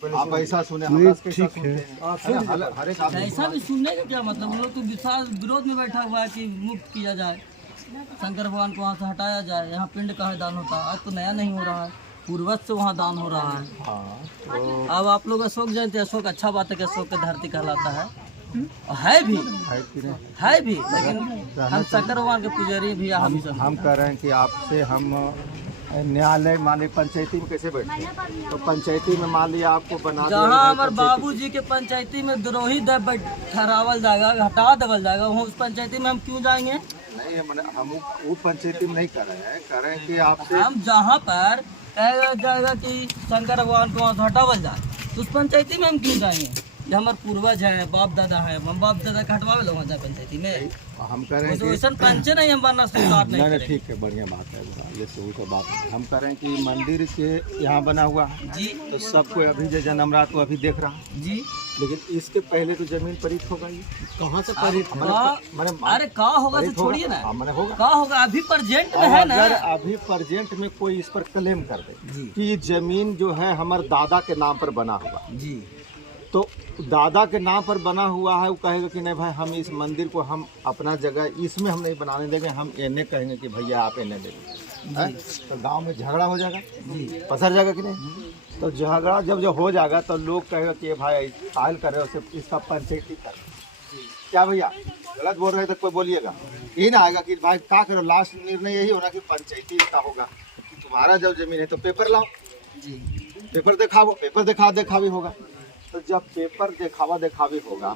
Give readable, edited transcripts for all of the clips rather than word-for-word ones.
आप ऐसा सुने, ठीक है। हर एक आदमी ऐसा भी सुनने का क्या मतलब, हम लोग तो विरोध में बैठा हुआ है कि मुक्त किया जाए, शंकर भगवान को वहाँ से हटाया जाए। यहाँ पिंड का है दान होता है, आज तो नया नहीं हो रहा है, पूर्वज से वहाँ दान हो रहा है। तो अब आप लोग अशोक जयंती, अशोक अच्छा बात है कि अशोक की धरती कहलाता है भी, लेकिन हम शंकर भगवान के पुजारी भी हम कह रहे हैं कि आपसे हम न्यायालय माने पंचायती में कैसे बैठे, तो पंचायती में मान लिया आपको बना दिया जहाँ हमारे बाबूजी के पंचायती में द्रोही ठहरावल जाएगा, हटा देवल जाएगा, वहाँ उस पंचायती में हम क्यों जाएंगे? नहीं, हम वो पंचायती में नहीं कर रहे हैं, कह रहे हैं कि आपसे हम जहाँ पर कहेगा जाएगा कि शंकर भगवान को वहाँ से हटावल जाए, तो उस पंचायती में हम क्यों जाएंगे? जो हमारे पूर्वज है, बाप दादा है, हम बाप दादा के हटवावे लोग वहाँ जाए पंचायती में। हम कह रहे हैं कि वैसा पंचे नहीं हम बनना स्वीकार नहीं करेंगे। ठीक है, बढ़िया बात है, ये तो बात है। हम कह रहे हैं कि मंदिर के यहाँ बना हुआ है जी, तो सबको अभी जो जन्म रहा तो अभी देख रहा जी, लेकिन इसके पहले तो जमीन परित होगा, ये कहाँ से परित? अरे का होगा तो छोड़िए ना, मैंने होगा का होगा, अभी प्रेजेंट में है ना। अगर अभी प्रेजेंट में कोई इस पर क्लेम कर दे कि ये जमीन जो है हमारे दादा के नाम पर बना हुआ जी, तो दादा के नाम पर बना हुआ है, वो कहेगा कि नहीं भाई हम इस मंदिर को हम अपना जगह इसमें हम नहीं बनाने देंगे, हम एने कहेंगे कि भैया आप एने देंगे, तो गांव में झगड़ा हो जाएगा, पसर जाएगा कि नहीं? तो झगड़ा जब हो जाएगा तो लोग कहेगा कि भाई फाइल कर रहे हो, सिर्फ इसका पंचायती कर, क्या भैया गलत बोल रहे तो कोई बोलिएगा, ये ना आएगा कि भाई क्या करो, लास्ट निर्णय यही होना कि पंचायती इसका होगा कि तुम्हारा जब जमीन है तो पेपर लाओ, पेपर दिखाओ, पेपर देखा भी होगा। तो जब पेपर दिखावी होगा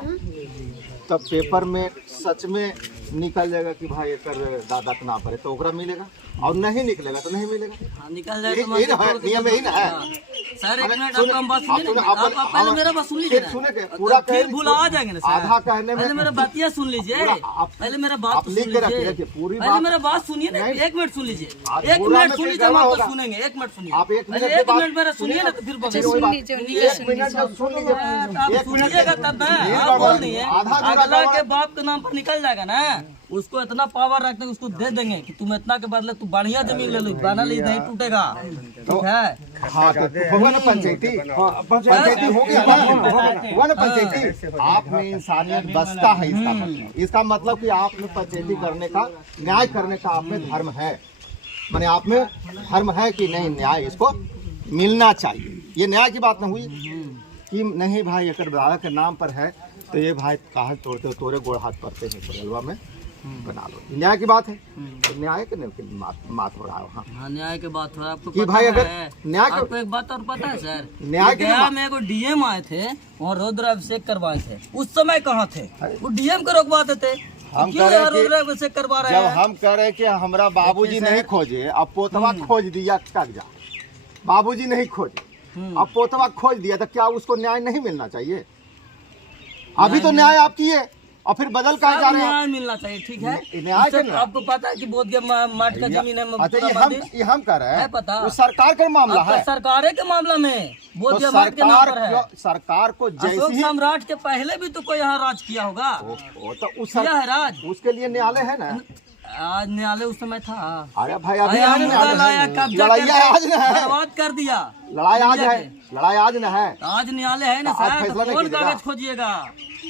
तब पेपर में सच में निकल जाएगा कि भाई एक दादा के नाम पर है तो ओकरा मिलेगा, और नहीं निकलेगा तो नहीं मिलेगा। निकल जाए तो नियम यही ना है। सर एक मिनट आप बात सुनिए, आप पहले मेरा बात सुन लीजिए, सुने के पूरा फिर भूला आ जाएंगे ना सर। आधा कहने में पहले मेरा बातिया सुन लीजिए, पहले मेरा बात सुन लीजिए, पहले मेरा बात सुनिए ना, एक मिनट सुन लीजिए, एक मिनट सुन लीजिए, हम आपको सुनेंगे, एक मिनट सुनिए, आप एक मिनट मेरा सुनिए ना, तो फिर आप सुनिएगा तब ना, आप बोल रही है अगला के बाप के नाम पर निकल जाएगा ना, उसको इतना पावर रखते हैं, उसको दे देंगे कि तुम इतना के बदले तू बढ़िया जमीन ले लो, बना ली नहीं टूटेगा, ठीक है? हाँ तो होगा ना पंचायती, पंचायती हो गया ना, हुआ ना पंचायती। आप में इंसानियत बसता है, इसका मतलब कि आप में पंचायती करने का, न्याय करने का आप में धर्म है, माने आप में धर्म है कि नहीं न्याय इसको मिलना चाहिए। ये न्याय की बात न हुई कि नहीं भाई अगर दादा के नाम पर है तो ये भाई कहा तोड़ते हो, तोरे गोड़ हाथ पड़ते हैं, बगलवा में बना लो, न्याय की बात है। तो न्याय के बात हो रहा है वहाँ। हाँ न्याय की बात हो रहा है, आपको कि भाई अगर न्याय आपको एक बात और पता है सर, न्याय के गया में एगो डीएम आए थे, वहाँ रुद्र अभिषेक करवाए थे, उस समय कहाँ थे? वो डीएम को रोकवाते थे, हम क्यों रुद्र अभिषेक करवा रहे हैं? जब हम कह रहे हैं कि हमारा बाबूजी नहीं खोजे, अब पोतवा खोज दिया कागजात, बाबूजी नहीं खोजे अब पोतवा खोज दिया, तो क्या उसको न्याय नहीं मिलना चाहिए? अभी तो न्याय आप किए और फिर बदल कहा जा रहे हैं। न्याय मिलना चाहिए, ठीक है? न्याय के आपको पता है कि बोधगया माट का जमीन है, ये हम कह रहे हैं, पता वो सरकार का मामला है, सरकार के मामला में बोधगया तो माट के नाम पर है। सरकार को अशोक जैसी सम्राट के पहले भी तो कोई यहाँ राज किया होगा, तो उस किया है राज, उसके लिए न्यायालय है ना। आज न्यायालय उस समय था, अरे भाई अभी लड़ाई आज न है, बर्बाद कर दिया, लड़ाई आज है, लड़ाई आज न है, आज न्यायालय है ना सर, तो कौन कागज खोजिएगा?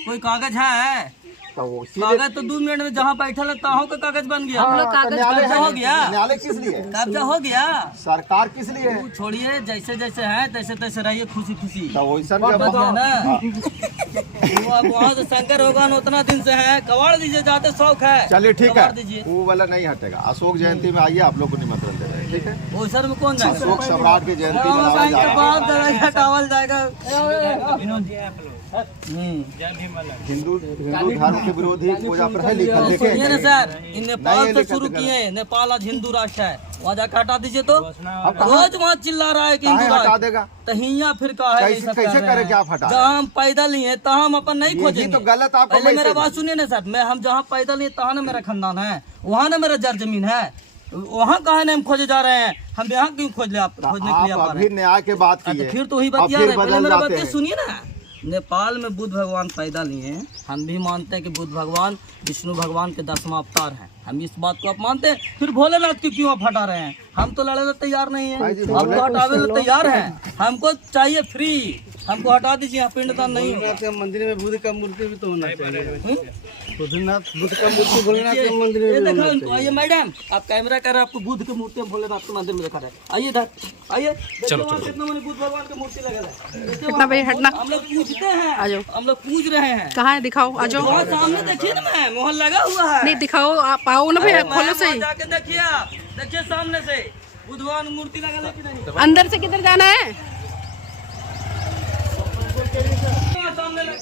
कोई कागज है? तो कागज तो 2 मिनट में जहाँ बैठा लगता हो का कागज बन गया, कब्जा हो गया, न्यायालय किस लिए? कब्जा हो गया, सरकार किस लिए? छोड़िए, जैसे जैसे है तैसे तैसे रहिए, खुशी खुशी तो वैसा ना। वहाँ से शंकर भगवान उतना दिन से है, कबाड़ दीजिए, जाते शौक है, चलिए ठीक है, दीजिए, वो वाला नहीं हटेगा। अशोक जयंती में आइए, आप लोग को निमंत्रण दे रहे हैं, ठीक है? वो सर में कौन जाएगा? अशोक सम्राट की जयंती मनाया जाएगा, हटावल जाएगा। हिंदू धर्म के विरोधी पूजा पर है लिखा, सुनिए ना देखें सर, इन नेपाल से शुरू किए हैं, नेपाल आज हिंदू राष्ट्र है, वहाँ जाकर हटा दीजिए, तो रोज वहाँ चिल्ला रहा है कि हिंदू हटा देगा, तो हियाँ फिर कहा है कैसे करे क्या हटा? जहाँ हम पैदल ही है तहाँ हम अपन नहीं खोजेंगे, तो गलत आपको। पहले मेरा बात सुनिए ना सर, मैं हम जहाँ पैदल ही तहाँ ना मेरा खानदान है, वहाँ ना मेरा जर जमीन है, वहाँ कहा नहीं हम खोजे जा रहे हैं, हम यहाँ क्यों खोज ले, आप खोजने के लिए आप अभी न्याय के बात की, फिर तो वही बतिया रहे। पहले मेरा बात सुनिए ना, नेपाल में बुद्ध भगवान पैदा लिए हैं, हम भी मानते हैं कि बुद्ध भगवान विष्णु भगवान के 10वां अवतार हैं, हम इस बात को आप मानते हैं, फिर भोलेनाथ को क्यों आप हटा रहे हैं? हम तो लड़ने तैयार नहीं है, हम तो हटावे तैयार हैं। हमको चाहिए फ्री, हमको हटा दीजिए, यहाँ पिंडदान नहीं होगा। मंदिर में बुद्ध का मूर्ति भी तो होना चाहिए। भोलेनाथ बुद्ध का मूर्ति ये भोलेनाथ के मंदिर में देखो इनको, आइए मैडम, आप कैमरा कर रहे हैं, आपको बुद्ध की मूर्ति भोलेनाथ के मंदिर में दिखा रहे हैं। आइए इधर आइए, देखिए वहाँ कितना मैंने बुद्ध भगवान की मूर्ति लगा है। कितना भाई हटना, हम लोग पूजते हैं, आ जाओ। हम लोग पूज रहे हैं। कहाँ है, दिखाओ, आ जाओ। वहाँ सामने देखिए ना मैम, वहाँ लगा हुआ है। नहीं दिखाओ, आप आओ ना भैया, खोलो मैम, सही। वहाँ जाके देखिए आप, देखिए सामने से बुद्ध भगवान की मूर्ति लगा है कि नहीं? अंदर से किधर जाना है? सामने लगा।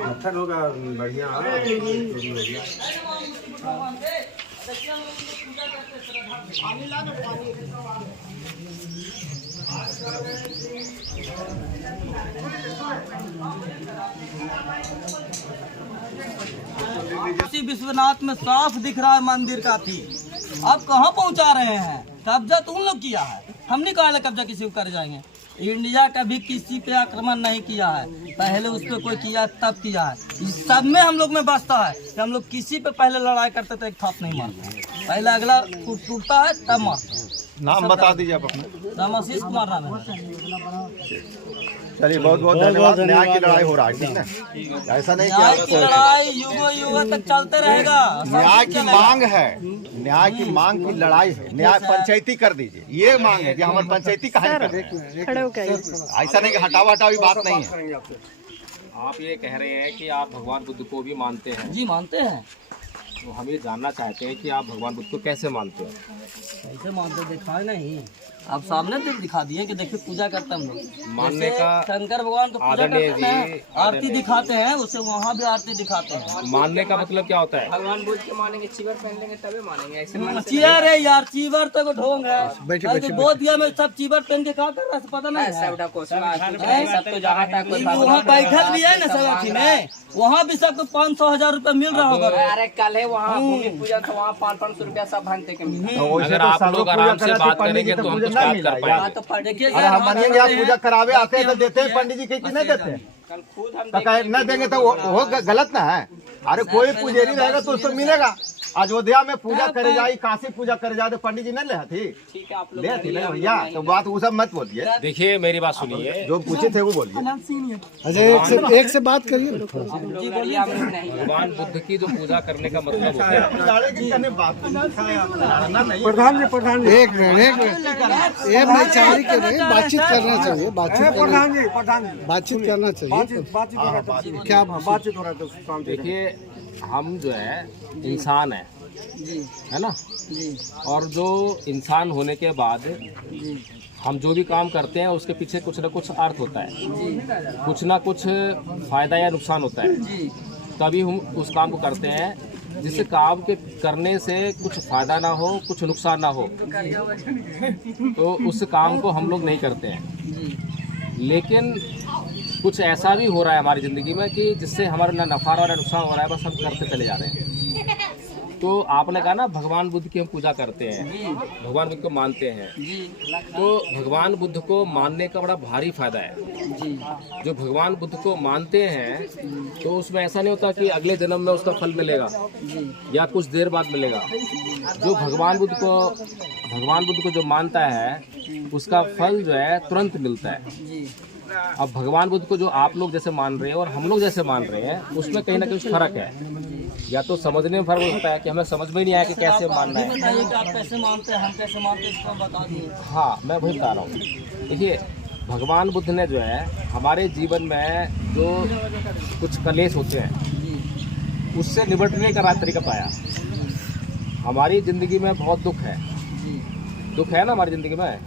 पत्थर होगा बढ़िया। काशी विश्वनाथ में साफ दिख रहा है मंदिर का थी, अब कहाँ पहुँचा रहे हैं? कब्जा तो उन लोग किया है, हम नहीं कहा कब्जा किसी को कर जाएंगे। इंडिया कभी किसी पे आक्रमण नहीं किया है, पहले उस पर कोई किया तब किया है। इस सब में हम लोग में बसता है कि हम लोग किसी पे पहले लड़ाई करते थे, एक थाप नहीं मारते, पहले अगला टूटता है तब मारते हैं। नाम बता दीजिए आप अपना। नाम आशीष कुमार नाम है। चलिए बहुत बहुत धन्यवाद। न्याय की लड़ाई हो रहा है, ठीक है, ऐसा नहीं न्याय की कि लड़ाई युगों युगों तक चलते रहेगा। न्याय की मांग है, न्याय की मांग की लड़ाई है। न्याय पंचायती कर दीजिए, ये मांग है कि हमारे पंचायती कहाँ कर रहे हैं। खड़े हो क्या? ऐसा नहीं कि हटावा हटावी बात नहीं है। आप ये कह रहे हैं कि आप भगवान बुद्ध को भी मानते हैं, जी मानते हैं। तो हम ये जानना चाहते हैं कि आप भगवान बुद्ध को कैसे मानते हैं? कैसे मानते दिखाए नहीं, आप सामने भी दिखा दिए कि देखिए पूजा करते हैं हम लोग। मानने जैसे का शंकर भगवान को पूजा आदरणीय करते हैं, जी, आरती दिखाते हैं, उसे वहाँ भी आरती दिखाते हैं। मानने का मतलब क्या होता है? भगवान बुद्ध के मानेंगे, चीवर पहन लेंगे तभी मानेंगे। ऐसे चीवर है यार, चीवर तो को ढोंग है। बोध गया में सब चीवर पहन के क्या कर रहा है पता नहीं है। सब तो जहाँ तक कोई वहाँ बैठल भी है ना सवाठी में, वहाँ भी सबको 500,000 रुपया मिल रहा होगा। अरे कल है वहाँ भूमि पूजन, तो वहाँ 500 रुपया सब भांगते के मिले। तो वैसे अगर तो आप सब लोग पूजा आराम से कराते, बात पंडित जी करेंगे तो तो हम पूजा कुछ नहीं बात मिला कर यार। पाएंगे। तो देखिए अरे हम मानिएंगे आप पूजा करावे आते हैं तो देते हैं, पंडित जी की नहीं देते हैं, कल खुद हम तो कहे न देंगे तो वो गलत ना है। अरे कोई पुजारी रहेगा तो उसको मिलेगा। अयोध्या में पूजा करे जाए, काशी पूजा करे जाए तो पंडित जी नहीं ले थी, ठीक है आप लोग ले थी ना भैया। तो बात वो सब मत बोलिए, देखिए मेरी बात सुनिए, जो पूछे थे वो बोलिए। अच्छा एक से बात करिए। लड़िया में नहीं है। भगवान बुद्ध की जो पूजा करने का मतलब होता है, प्रधान जी एक मिनट ये मैं चाहिए कि नहीं बातचीत करना चाहिए, बातचीत करना चाहिए। क्या बातचीत हो रहा है? देखिए हम जो है इंसान है, है ना, और जो इंसान होने के बाद हम जो भी काम करते हैं उसके पीछे कुछ ना कुछ अर्थ होता है, कुछ ना कुछ फायदा या नुकसान होता है, तभी हम उस काम को करते हैं। जिस काम के करने से कुछ फायदा ना हो, कुछ नुकसान ना हो, तो उस काम को हम लोग नहीं करते हैं। लेकिन कुछ ऐसा भी हो रहा है हमारी ज़िंदगी में कि जिससे हमारा ना नफा और नुकसान हो रहा है, बस हम करते चले जा रहे हैं। तो आपने कहा ना भगवान बुद्ध की हम पूजा करते हैं, भगवान बुद्ध को मानते हैं, तो भगवान बुद्ध को मानने का बड़ा भारी फायदा है। जो भगवान बुद्ध को मानते हैं तो उसमें ऐसा नहीं होता कि अगले जन्म में उसका फल मिलेगा या कुछ देर बाद मिलेगा। जो भगवान बुद्ध को जो मानता है उसका फल जो है तुरंत मिलता है। अब भगवान बुद्ध को जो आप लोग जैसे मान रहे हैं और हम लोग जैसे मान रहे हैं, उसमें कहीं ना कहीं फर्क है। या तो समझने में फर्क होता है कि हमें समझ में नहीं आया कि कैसे मानना है। बताइए कि आप कैसे मानते हैं, हम कैसे मानते हैं, इसको बता दिए। हाँ, मैं वही बता रहा हूँ। देखिए भगवान बुद्ध ने जो है हमारे जीवन में जो कुछ कलेश होते हैं उससे निपटने का तरीका पाया। हमारी ज़िंदगी में बहुत दुख है ना हमारी ज़िंदगी में,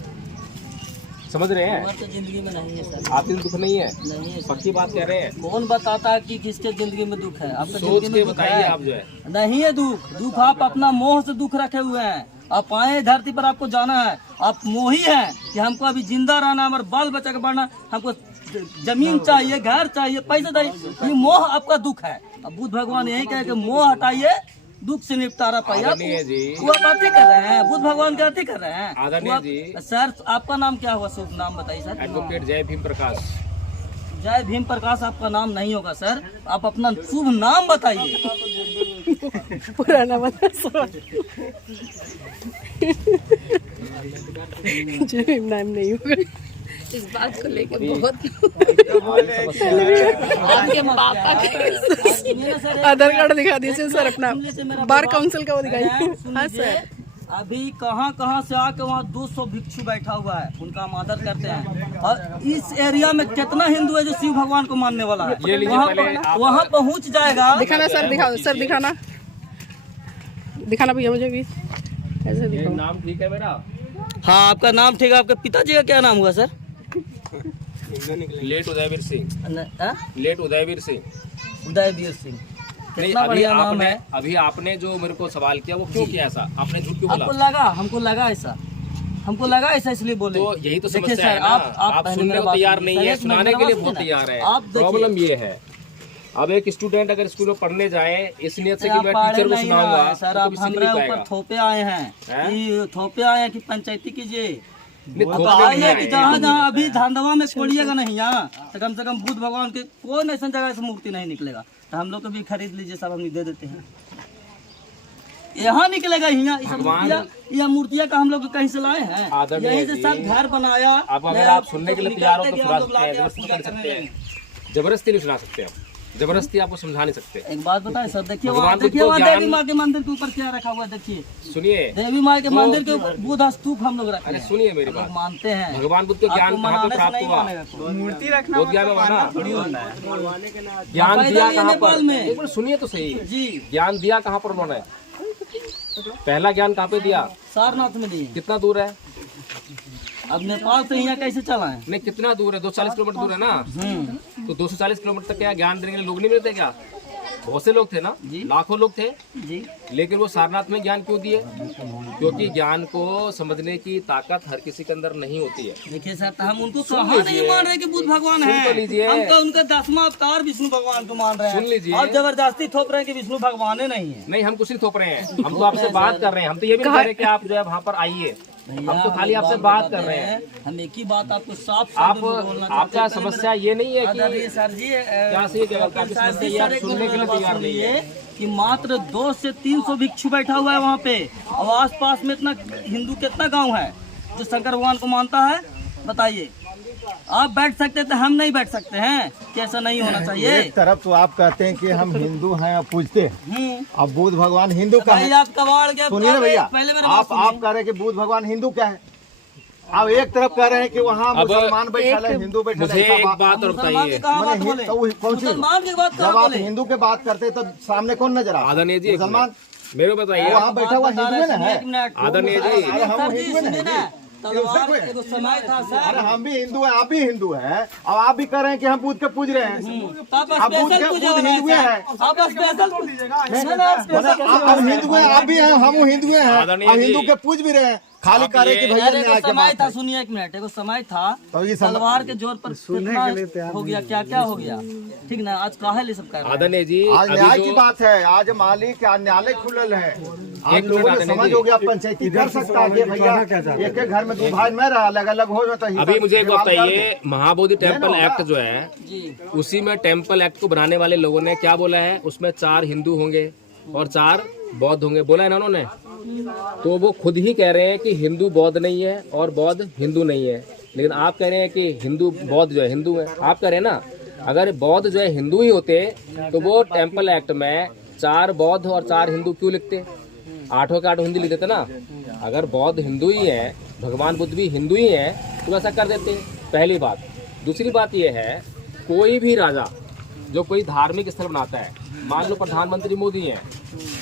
समझ रहे हैं? हमारे तो जिंदगी में नहीं है सर, आपकी दुख नहीं है, नहीं है। पक्की बात कह रहे हैं। कौन बताता है कि किसके जिंदगी में दुख है? आपके सोच जिंदगी के में दुख बताइए है? आप जो है। नहीं है दुख आप अपना मोह से दुख रखे हुए हैं। आप आए धरती पर, आपको जाना है, आप मोही हैं कि हमको अभी जिंदा रहना, हमारे बाल बच्चा का बढ़ना, हमको जमीन चाहिए, घर चाहिए, पैसे चाहिए, ये मोह आपका दुख है। अब बुद्ध भगवान यही कहे कि मोह हटाइए, दुख से निपटारा पाइए। आदरणीय जी, वो आप अर्थी कर रहे हैं, बुद्ध भगवान का अर्थी कर रहे हैं। आदरणीय वो आप- जी। सर आपका नाम क्या हुआ, शुभ नाम बताइए सर। एडवोकेट जय भीम प्रकाश। जय भीम प्रकाश आपका नाम नहीं होगा सर, आप अपना शुभ नाम बताइए। पुराना बता जय भीम नाम नहीं होगा। इस बात को लेकर बहुत आपके पापा आधार कार्ड दिखा दीजिए सर अपना, बार काउंसिल का वो दिखाइए। हाँ सर। अभी कहाँ से आके वहाँ 200 भिक्षु बैठा हुआ है, उनका हम आदर करते हैं। और इस एरिया में कितना हिंदू है जो शिव भगवान को मानने वाला है, वहाँ पहुँच जाएगा। दिखाना सर, दिखाओ सर, दिखाना भैया मुझे भी ऐसे दिखाओ। नाम ठीक है मेरा? हाँ आपका नाम ठीक है। आपके पिताजी का क्या नाम हुआ sir? Late Udayveer Singh. Late Udayveer Singh. Udayveer Singh, नहीं, कितना बढ़िया नाम है। अभी आपने जो मेरे को सवाल किया वो क्यों किया ऐसा? आपने झूठ क्यों बोला? हमको लगा ऐसा इसलिए बोले। तो यही तो देखिए समस्या है सर, ना, आप सुनने को तैयार नहीं है, सुनाने के लिए बहुत तैयार है। प्रॉब्लम ये है, अब एक स्टूडेंट अगर स्कूल में पढ़ने जाए इस नियत से कि मैं टीचर को सुनाऊंगा, सर आप हमारे ऊपर थोपे आए हैं कि पंचायती कीजिए। जहाँ अभी धंधवा में छोड़िएगा नहीं, यहाँ तो कम से कम बुद्ध भगवान के कोई ऐसा जगह से मूर्ति नहीं निकलेगा, तो हम लोग को भी खरीद लीजिए सब, हम दे देते हैं। यहाँ निकलेगा यह मूर्तियाँ का हम लोग कहीं से लाए हैं, यहीं से सब घर बनाया। अब अगर आप सुनने के लिए तैयार हो तो सुना सकते हैं, जबरदस्ती नहीं सुना सकते हम, जबरदस्ती आपको समझा नहीं सकते। एक बात बताएं सर, देखिए भगवान देखिए बुद्ध को देवी माँ के मंदिर के ऊपर क्या रखा हुआ है, देखिए सुनिए, देवी माँ के मंदिर के ऊपर बुद्ध स्तूप हम लोग रखते अरे हैं। सुनिए मेरी हम लोग बात, मानते हैं भगवान बुद्ध को ज्ञान कहाँ पे प्राप्त हुआ? मूर्ति रखना वो ज्ञान हुआ ना, ज्ञान दिया कहाँ पर? एक बार सुनिए तो सही जी। ज्ञान दिया कहाँ पर उन्होंने? पहला ज्ञान कहाँ पे दिया? सारनाथ में दिए। कितना दूर है? अब नेपाल से यहाँ कैसे चला है? नहीं कितना दूर है? 240 किलोमीटर दूर है ना। तो 240 किलोमीटर तक क्या ज्ञान देने के लिए लोग नहीं मिलते क्या? बहुत से लोग थे ना, लाखों लोग थे जी। लेकिन वो सारनाथ में ज्ञान क्यों दिए? क्योंकि ज्ञान को समझने की ताकत हर किसी के अंदर नहीं होती है। देखिए सर, तो हम उनको कहाँ नहीं मान रहे कि बुद्ध भगवान है। तो लीजिए, हम तो उनका 10वां अवतार विष्णु भगवान को मान रहे हैं। सुन लीजिए, और जबरदस्ती थोप रहे हैं कि विष्णु भगवान ही नहीं है। नहीं हम कुछ नहीं थोप रहे हैं, हम तो आपसे बात कर रहे हैं। हम तो ये भी नहीं कह रहे कि आप जो है वहाँ पर आइए, हम तो खाली आपसे बात कर रहे हैं। हम एक ही बात आपको साफ आपका समस्या ये नहीं है कि सर जी क्या सही क्या गलत, आपकी समस्या ये आप सुनने के लिए तैयार नहीं है कि मात्र 200 से 300 भिक्षु बैठा हुआ है वहाँ पे, और आस-पास में इतना हिंदू कितना गांव है जो शंकर भगवान को मानता है? बताइए। आप बैठ सकते थे, हम नहीं बैठ सकते हैं? कैसा नहीं होना चाहिए? एक तरफ तो आप कहते हैं कि हम हिंदू हैं और पूजते हैं, अब बुद्ध भगवान हिंदू का भाई है। आप कबाड़ के सुनिए ना भैया, पहले मेरा आप कह रहे हैं कि बुद्ध भगवान हिंदू क्या है? अब एक तरफ कह रहे हैं कि वहाँ मुसलमान बैठा है, हिंदू बैठा मुझे है। एक बात और बताइए, जब आप हिंदू के बात करते हैं तब सामने कौन नजर आता? आदरणीय जी मुसलमान मेरे बताइए, वहाँ बैठा हुआ हिंदू है। आदरणीय जी हम हिंदू है, समय था सर। अरे हम भी हिंदू हैं, आप भी हिंदू हैं, अब आप भी कह रहे हैं कि हम बुद्ध के पूज रहे हैं। आप अब बुद्ध हिंदू है, आप स्पेशल अब हिंदू है, आप भी हैं, हम हिंदू हैं, हम हिंदू के पूज भी रहे हैं। खाली कह रहे कि भैया ने आके समय था, सुनिए एक मिनट, एगो समय था तो ये तलवार के जोर पर कितना हो गया, क्या क्या हो गया, ठीक ना? आज काहे ले सब कर रहे हैं? आदरणीय जी आज न्याय की बात है, आज मालिक न्यायालय खुलल है, आप लोगों ने समझ हो गया, पंचायती कर सकता है कि भैया एक एक घर में 2 भाई में रहा, अलग अलग हो जाता है। अभी मुझे एक बताइए, महाबोधि टेम्पल एक्ट जो है उसी में टेम्पल एक्ट को बनाने वाले लोगों ने क्या बोला है? उसमें 4 हिंदू होंगे और 4 बौद्ध होंगे, बोला है ना उन्होंने? तो वो खुद ही कह रहे हैं कि हिंदू बौद्ध नहीं है और बौद्ध हिंदू नहीं है, लेकिन आप कह रहे हैं कि हिंदू बौद्ध जो है हिंदू है। आप कह रहे हैं ना, अगर बौद्ध जो है हिंदू ही होते तो वो टेम्पल एक्ट में 4 बौद्ध और 4 हिंदू क्यों लिखते? 8 के 8 हिंदू लिख देते ना। अगर बौद्ध हिंदू ही है, भगवान बुद्ध भी हिंदू ही है, तो ऐसा कर देते। पहली बात। दूसरी बात यह है, कोई भी राजा जो कोई धार्मिक स्थल बनाता है, मान लो प्रधानमंत्री मोदी हैं,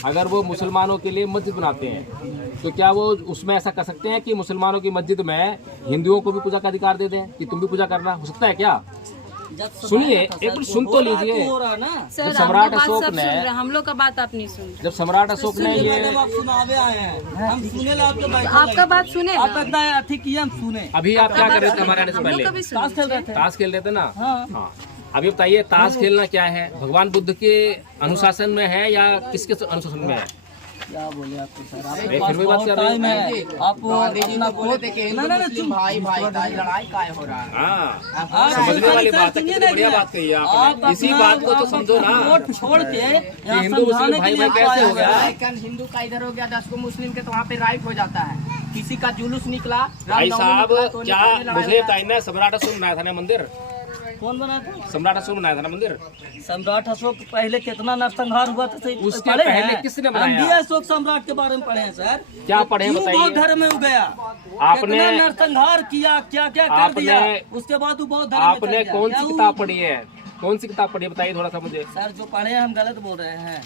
अगर वो मुसलमानों के लिए मस्जिद बनाते हैं तो क्या वो उसमें ऐसा कर सकते हैं कि मुसलमानों की मस्जिद में हिंदुओं को भी पूजा का अधिकार दे दें कि तुम भी पूजा करना? हो सकता है क्या? सुनिए एक मिनट, सुन तो लीजिए। जब सम्राट अशोक ने, हम लोग का बात आप नहीं सुन रहे। जब सम्राट अशोक ने ये, सुनावे आए हैं, हम सुने ला आपका बात सुने ना। आप लगता है अथी किया, हम सुने। अभी आप क्या कर रहे थे हमारे आने से पहले? ताश खेल रहे थे। ताश खेल रहे थे ना? हाँ। अभी बताइए, ताश खेलना क्या है? भगवान बुद्ध के अनुशासन में है या किसके अनुशासन में है? क्या बोले आपको सर, नहीं, आपके फिर पास भी बात बहुत कर रहे टाइम है, आप गांधी जी अपना तो बोले थे कि हिंदू मुस्लिम भाई भाई का लड़ाई काय हो रहा है। हाँ, समझने वाली बात है, कितनी बढ़िया बात कही है आपने। इसी बात को तो समझो ना वोट छोड़ के यहाँ हिंदू मुस्लिम समझाने भाई के लिए भाई कैसे हो गया। लेकिन हिंदू का इधर हो गया 10 को मुस्लिम के, तो वहाँ पे राइट हो जाता है। किसी का जुलूस निकला, भाई रामनवमी साहब, निकला, तो क्या निकलने लड़ाई मुझे हो बताइए ना, सम्राट अशोक बनाया था ना मंदिर, कौन बना था? सम्राट अशोक बनाया था ना मंदिर। सम्राट अशोक पहले कितना नरसंहार हुआ था सही उसके पढ़े पहले हैं? किसने हम बनाया? भी अशोक सम्राट के बारे में पढ़े हैं सर। क्या पढ़े हैं क्यों बताइए? बौद्ध धर्म में हो गया, आपने- कितना नरसंहार किया, क्या क्या कर आपने- दिया, उसके बाद वो बौद्ध धर्म में चल आपने गया। कौन क्या सी वो- किताब पढ़ी है? कौन सी किताब पढ़ी है बताइए थोड़ा सा मुझे। सर जो पढ़े हैं हम गलत बोल रहे हैं।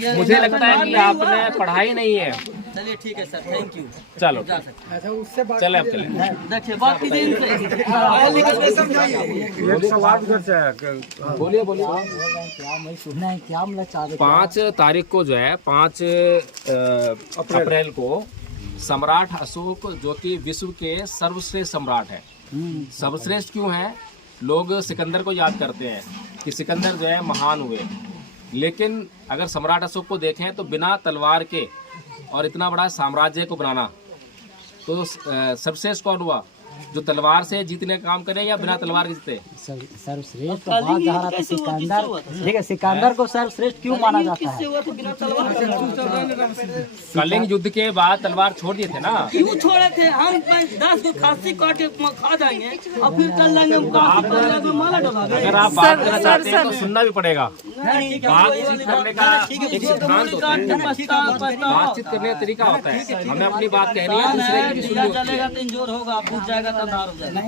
ये मुझे लगता है नरसंहार कि नहीं हुआ। आपने पढ़ाई नहीं है। चलिए ठीक है सर, थैंक यू। चलो जा सकते हैं। चले अब चले। देखिए बात कीजिए इनसे। बोलिए बोलिए। 5 तारीख को जो है 5 अप्रैल को सम्राट अशोक जो कि विश्व के सर्वश्रेष्ठ सम्राट है। सर्वश्रेष्ठ क्यों है? लोग सिकंदर को याद करते हैं कि सिकंदर जो है महान हुए, लेकिन अगर सम्राट अशोक को देखें तो बिना तलवार के और इतना बड़ा साम्राज्य को बनाना, तो सर्वश्रेष्ठ कौन हुआ? जो तलवार से जीतने का काम करे या बिना तलवार के जीते? सर्वश्रेष्ठ तो बात जहाँ था सिकंदर, ठीक है, सिकंदर को सर्वश्रेष्ठ क्यों माना जाता है? कलिंग युद्ध के बाद तलवार छोड़ दिए थे ना। क्यों छोड़े थे? हम 10 को खांसी काट के खा जाएंगे और फिर चल जाएंगे हम काशी पर जाके माला डलाएंगे। अगर आप बात करना चाहते हैं तो सुनना भी पड़ेगा। नहीं, बातचीत करने का एक सिद्धांत होता है, बातचीत करने का तरीका होता है। हमें अपनी बात कहनी है, दूसरे की भी सुननी होती जलेगा है। तो इंजोर होगा, बुझ जाएगा तो अंधार हो जाएगा।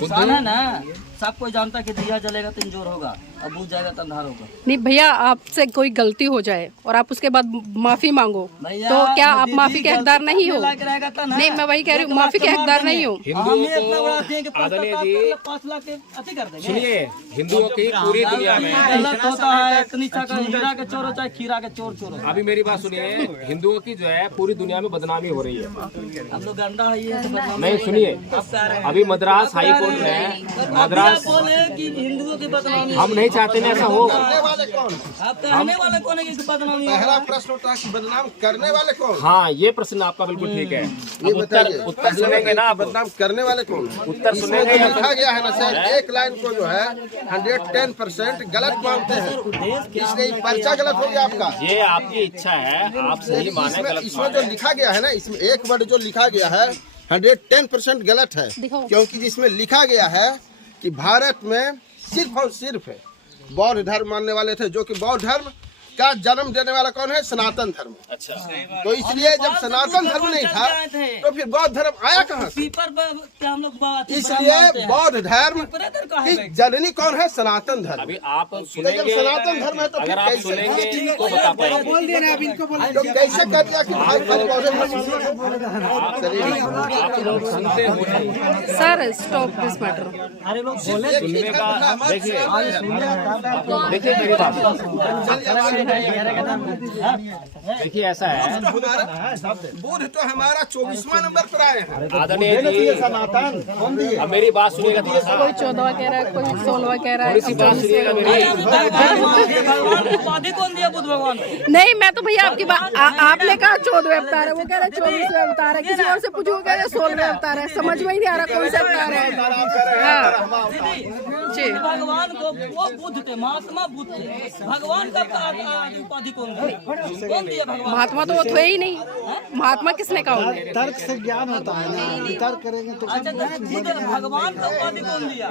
इंसान है ना, सब कोई जानता है कि दिया जलेगा तो इंजोर होगा और बुझ जाएगा तो अंधार होगा। नहीं भैया, आपसे कोई गलती हो जाए और आप उसके बाद माफी मांगो, भैया, तो क्या आप दीदी माफी के हकदार नहीं हो? लायक रहेगा तो ना। नहीं, मैं वही कह रही हूँ, माफी के हकदार नहीं हो। हम ये इतना बड़ा देंगे कि आदरणीय जी, 5 लाख के अति कर देंगे। सुनिए, हिंदुओं की पूरी दुनिया में गलत होता है, इतनी चाका हीरा के चोर हो चाहे खीरा के चोर चोर हो। अभी मेरी बात सुनिए, हिंदुओं की जो है पूरी दुनिया में बदनामी हो रही है। हम लोग गंदा है ये तो बदनामी नहीं सुनिए, आप कह रहे हैं। अभी मद्रास हाई कोर्ट में अभी मद्रास, आप बोले कि हिंदुओं की बदनामी, हम नहीं चाहते ना ऐसा हो। वाले कौन? आप कहने वाले कौन है कि बदनामी पहला होगा? प्रश्न उठा कि बदनाम करने वाले कौन? हाँ, ये प्रश्न आपका बिल्कुल ठीक है। ये अब उत्तर बताइए, उत्तर सुनेंगे ना आप? बदनाम करने वाले कौन? उत्तर इसमें सुनेंगे जो या लिखा गया है ना सर, एक लाइन को जो है 110% गलत मानते हैं, इसलिए पर्चा गलत हो गया आपका। ये आपकी इच्छा है, आप सही माने गलत इसमें जो लिखा गया है ना, इसमें एक वर्ड जो लिखा गया है 110% गलत है, दिखाओ। क्योंकि जिसमें लिखा गया है कि भारत में सिर्फ और सिर्फ बौद्ध धर्म मानने वाले थे, जो कि बौद्ध धर्म का जन्म देने वाला कौन है? सनातन धर्म। अच्छा, तो इसलिए जब सनातन धर्म नहीं था तो फिर बौद्ध धर्म आया कहाँ से? पीपर पे हम लोग बात इसलिए बौद्ध धर्म की जननी कौन है? सनातन धर्म। अभी आप तो जब सुनेंगे, सनातन धर्म है तो फिर अगर आप कैसे सुनेंगे तो बता पाएंगे। बोल दे रहे हैं, अब इनको बोल तो कैसे कर दिया कि भाई खाली बौद्ध आप लोग सुनते हो नहीं। Sir stop this matter. सुनने का देखिए, देखिए मेरी बात, देखिए ऐसा है, बुद्ध तो हमारा 24वां नंबर पर आए हैं। आदरणीय जी, अब मेरी बात सुनिएगा थोड़ा सा, कोई 14वां कह रहा है, कोई 16वां कह रहा है, थोड़ी सी बात सुनिएगा मेरी। भगवान को उपाधि कौन दिया? बुद्ध भगवान को। नहीं, मैं तो भैया आपकी बात, आपने कहा 14वें अवतार है, वो कह रहे 24वें अवतार है, किसी और से पूछो वो कह रहे 16वें अवतार है। समझ में ही नहीं आ रहा कौन सा अवतार है। हाँ जी, भगवान को वो बुद्ध थे, महात्मा बुद्ध थे। भगवान का उपाधि कौन दिया? भगवान महात्मा तो वो थे ही नहीं। महात्मा किसने कहा होंगे? तर्क से ज्ञान होता है ना, तर्क करेंगे तो अच्छा ठीक है, भगवान का उपाधि कौन दिया?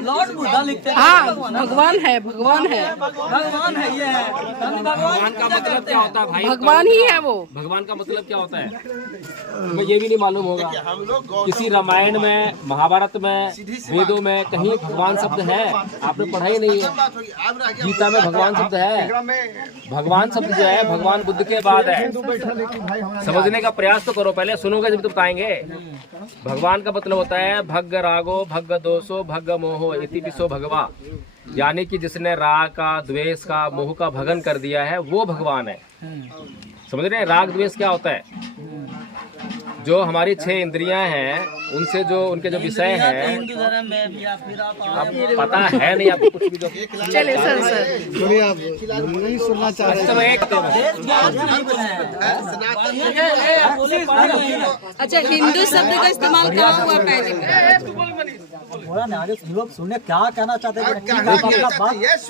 लॉर्ड बुद्धा लिखते हैं। हाँ, भगवान है, भगवान है, भगवान है, ये है। हम भगवान का मतलब क्या होता है भाई? भगवान ही है वो। भगवान का मतलब क्या होता है? तुम्हें ये भी नहीं मालूम होगा। किसी रामायण में, महाभारत में, वेदों में कहीं भगवान शब्द है? आपने पढ़ा ही नहीं है। गीता में भगवान शब्द है। भगवान शब्द जो है भगवान बुद्ध के बाद है। समझने का प्रयास तो करो, पहले सुनोगे जब तो बताएंगे। भगवान का मतलब होता है भग्ग रागो भग्ग दोषो भग्ग मोहो इति विसो भगवा, यानी कि जिसने राग का, द्वेष का, मोह का भगन कर दिया है वो भगवान है। समझ रहे हैं? राग द्वेष क्या होता है? जो हमारी 6 इंद्रियां हैं, उनसे जो उनके जो विषय हैं, हिंदू धर्म में भी या फिर आप पता है नहीं आपको कुछ भी जो। चलिए सर चलिए आप नहीं सुनना चाह रहे हैं। अच्छा, हिंदू शब्द का इस्तेमाल कहाँ हुआ पहले? थोड़ा ना आगे लोग सुनने क्या कहना चाहते हैं।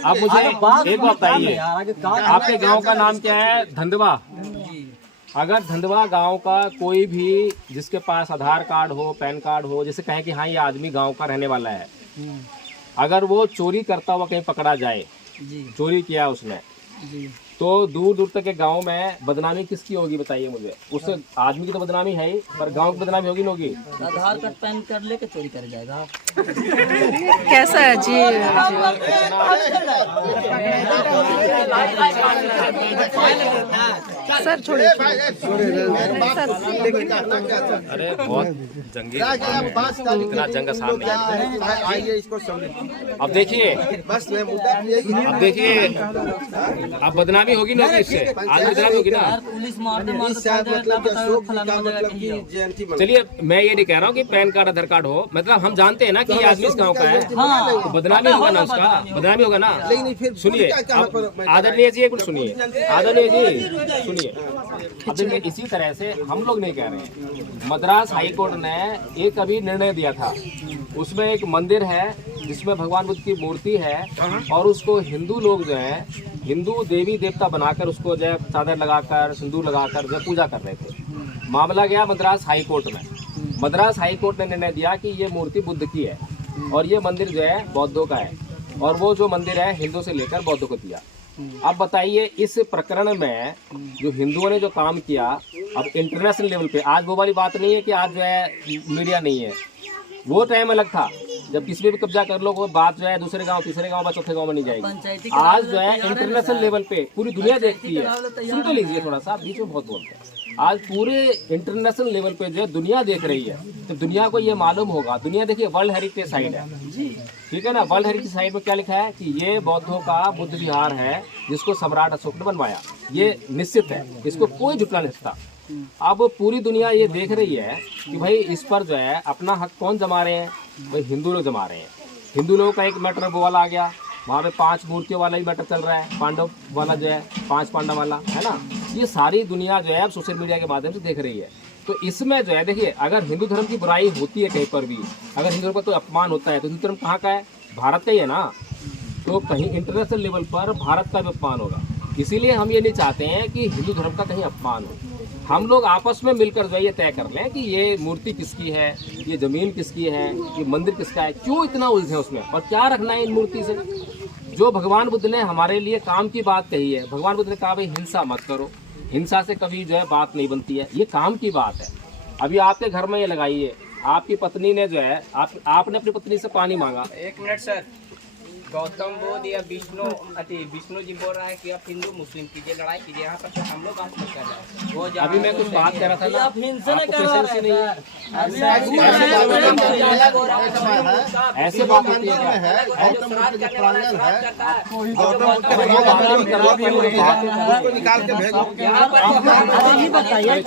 आप मुझे एक बात बताइए, आगे आपके गांव का नाम क्या है? धंधवा। अगर धंधवा गांव का कोई भी जिसके पास आधार कार्ड हो, पैन कार्ड हो, जैसे कहें कि हाँ ये आदमी गांव का रहने वाला है, अगर वो चोरी करता हुआ कहीं पकड़ा जाए, चोरी किया उसने, तो दूर दूर तक के गांव में बदनामी किसकी होगी बताइए मुझे? उस आदमी की तो बदनामी है ही, पर गांव की बदनामी होगी ना होगी? आधार कार्ड पैन कार्ड लेके चोरी कर जाएगा। कैसा है जी? सर छोड़िए अरे बहुत जंगी, इतना जंग आसान नहीं है। आइए इसको समझिए। अब देखिए, बस मैं मुद्दा अब देखिए, अब बदनामी होगी ना होगी इससे? आज बदनामी होगी ना। पुलिस मारते मारते मतलब अशोक का मतलब कि जयंती मनाई। चलिए, मैं ये नहीं कह रहा हूँ कि पैन कार्ड आधार कार्ड हो, मतलब हम जानते हैं ना कि ये आदमी इस गांव का है, तो बदनामी होगा ना उसका, बदनामी होगा ना। सुनिए, आदरणीय जी एक मिनट सुनिए, आदरणीय जी सुनिए। अब देखिए, इसी तरह से हम लोग नहीं कह रहे हैं, मद्रास हाई कोर्ट ने एक अभी निर्णय दिया था, उसमें एक मंदिर है जिसमें भगवान बुद्ध की मूर्ति है, और उसको हिंदू लोग जो है, हिंदू देवी देवता बनाकर उसको जो है चादर लगाकर, सिंदूर लगाकर जो पूजा कर रहे थे। मामला गया मद्रास हाई कोर्ट में। मद्रास हाई कोर्ट ने निर्णय दिया कि ये मूर्ति बुद्ध की है और ये मंदिर जो है बौद्धों का है, और वो जो मंदिर है हिंदू से लेकर बौद्धों को दिया। अब बताइए, इस प्रकरण में जो हिंदुओं ने जो काम किया, अब इंटरनेशनल लेवल पे, आज वो वाली बात नहीं है कि आज जो है मीडिया नहीं है, वो टाइम अलग था जब किसी भी कब्जा कर लो, वो बात जो है दूसरे गांव, तीसरे गांव, चौथे गांव में नहीं जाएगी। आज जो है इंटरनेशनल लेवल पे पूरी दुनिया देखती है। सुन तो लीजिए थोड़ा सा, बीच में बहुत बोलते हैं। आज पूरे इंटरनेशनल लेवल पे जो है दुनिया देख रही है, तो दुनिया को ये मालूम होगा। दुनिया देखिए वर्ल्ड हेरिटेज साइट है, ठीक है ना। वर्ल्ड हेरिटेज साइट में क्या लिखा है कि ये बौद्धों का बुद्ध विहार है जिसको सम्राट अशोक ने बनवाया। ये निश्चित है, इसको कोई झुटला नहीं सकता। अब पूरी दुनिया ये देख रही है कि भाई इस पर जो है अपना हक कौन जमा रहे हैं? भाई हिंदू लोग जमा रहे हैं। हिंदू लोगों का एक मैटर वो वाला आ गया, वहाँ पे 5 मूर्तियों वाला ही मैटर चल रहा है, पांडव वाला जो है 5 पांडव वाला है ना। ये सारी दुनिया जो है अब सोशल मीडिया के माध्यम से देख रही है। तो इसमें जो है देखिए, अगर हिंदू धर्म की बुराई होती है कहीं पर भी, अगर हिंदू धर्म का कोई अपमान होता है, तो हिंदू धर्म कहाँ का है? भारत का ही है ना। तो कहीं इंटरनेशनल लेवल पर भारत का भी अपमान होगा। इसीलिए हम ये नहीं चाहते हैं कि हिंदू धर्म का कहीं अपमान हो। हम लोग आपस में मिलकर जो है ये तय कर लें कि ये मूर्ति किसकी है, ये जमीन किसकी है, ये मंदिर किसका है, क्यों इतना उलझे उसमें, और क्या रखना है इन मूर्ति से। जो भगवान बुद्ध ने हमारे लिए काम की बात कही है, भगवान बुद्ध ने कहा भाई हिंसा मत करो, हिंसा से कभी जो है बात नहीं बनती है, ये काम की बात है। अभी आपके घर में ये लगाइए, आपकी पत्नी ने जो है आपने अपनी पत्नी से पानी मांगा। 1 मिनट सर, गौतम बुद्ध या विष्णु जी बोल रहा है कि आप हिंदू मुस्लिम कीजिए, लड़ाई कीजिए, यहाँ पर तो हम लोग आज तक कर रहे हैं। वो अभी मैं कुछ बात कर रहा था ना, आप हिंसा नहीं आपको कर रहे पेशेंस ही नहीं है। हैं। ऐसे बात होती है क्या? निकाल के भेजो। ये बताइए